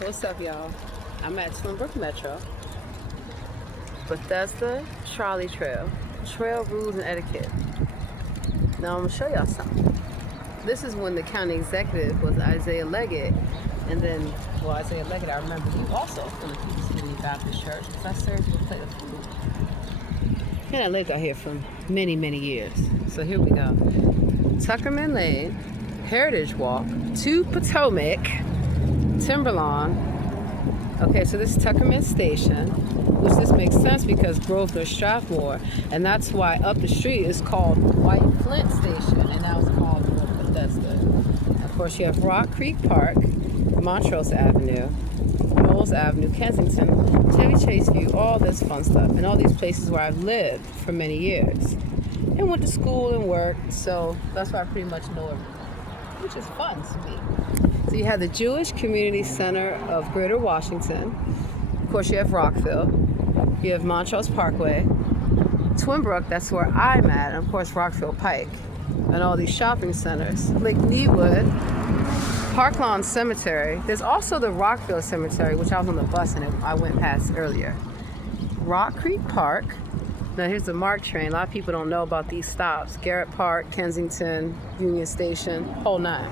What's up, y'all? I'm at Twinbrook Metro, Bethesda Trolley Trail, trail rules and etiquette. Now I'm gonna show y'all something. This is when the county executive was Isaiah Leggett, and then, well, Isaiah Leggett, I remember you also from the Peace City Baptist Church, because I served you a plate of food. And I lived out here for many, many years. So here we go. Tuckerman Lane, Heritage Walk, to Potomac, Timberlawn. Okay, so this is Tuckerman Station, which this makes sense because Grosvenor, Strathmore, and that's why up the street is called White Flint Station, and now it's called Bethesda. Of course, you have Rock Creek Park, Montrose Avenue, Knowles Avenue, Kensington, Chevy Chase View, all this fun stuff, and all these places where I've lived for many years, and went to school and worked, so that's why I pretty much know everything, which is fun to me. So you have the Jewish Community Center of Greater Washington. Of course, you have Rockville. You have Montrose Parkway. Twinbrook, that's where I'm at. And of course, Rockville Pike. And all these shopping centers. Lake Needwood, Park Lawn Cemetery. There's also the Rockville Cemetery, which I was on the bus and I went past earlier. Rock Creek Park. Now here's the MARC train. A lot of people don't know about these stops. Garrett Park, Kensington, Union Station, whole nine.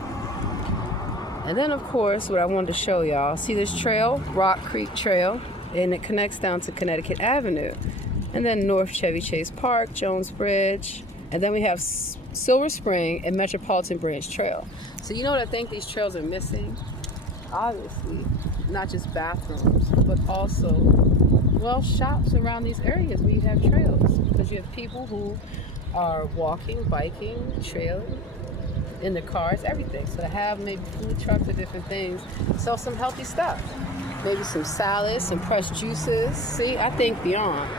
And then, of course, what I wanted to show y'all, see this trail, Rock Creek Trail, and it connects down to Connecticut Avenue. And then North Chevy Chase Park, Jones Bridge, and then we have Silver Spring and Metropolitan Branch Trail. So you know what I think these trails are missing? Obviously, not just bathrooms, but also, well, shops around these areas where you have trails. Because you have people who are walking, biking, trailing, in the cars, everything. So to have maybe food trucks or different things, sell some healthy stuff. Maybe some salads, some pressed juices. See, I think beyond.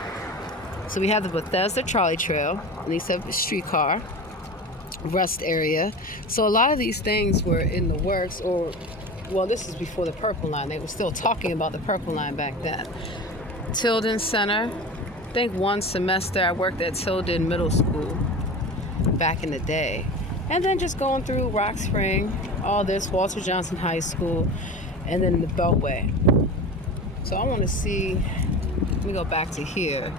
So we have the Bethesda Trolley Trail, and these have a streetcar, rest area. So a lot of these things were in the works, or, well, this is before the Purple Line. They were still talking about the Purple Line back then. Tilden Center. I think one semester I worked at Tilden Middle School back in the day. And then just going through Rock Spring, all this, Walter Johnson High School, and then the Beltway. So I want to see, let me go back to here.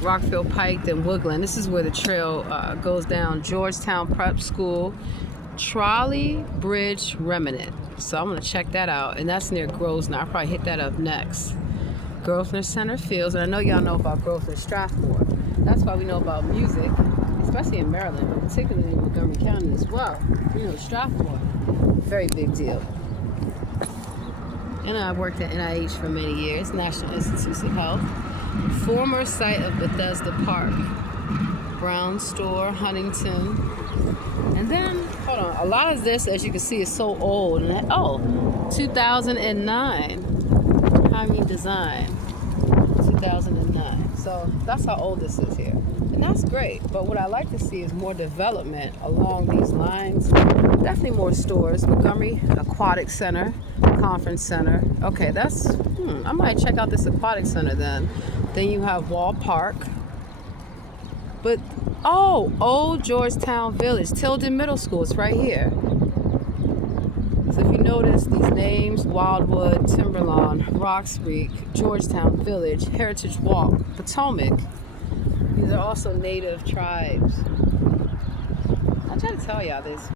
Rockville Pike, then Woodland. This is where the trail goes down. Georgetown Prep School, Trolley Bridge Remnant. So I'm going to check that out. And that's near Grosvenor. I'll probably hit that up next. Grosvenor Center Fields. And I know y'all know about Grosvenor Strathmore. That's why we know about music, especially in Maryland, but particularly in Montgomery County as well. You know, Strathmore, very big deal. And I worked at NIH for many years, National Institutes of Health. Former site of Bethesda Park, Brown Store, Huntington. And then, hold on, a lot of this, as you can see, is so old. And 2009, Jaime Design, 2009. So that's how old this is here. And that's great, but what I like to see is more development along these lines. Definitely more stores. Montgomery Aquatic Center, Conference Center. Okay, that's, I might check out this aquatic center then. Then you have Wall Park. But, oh, Old Georgetown Village, Tilden Middle School, it's right here. So if you notice these names, Wildwood, Timberlawn, Rocks Creek, Georgetown Village, Heritage Walk, Potomac, these are also native tribes. I try to tell y'all this.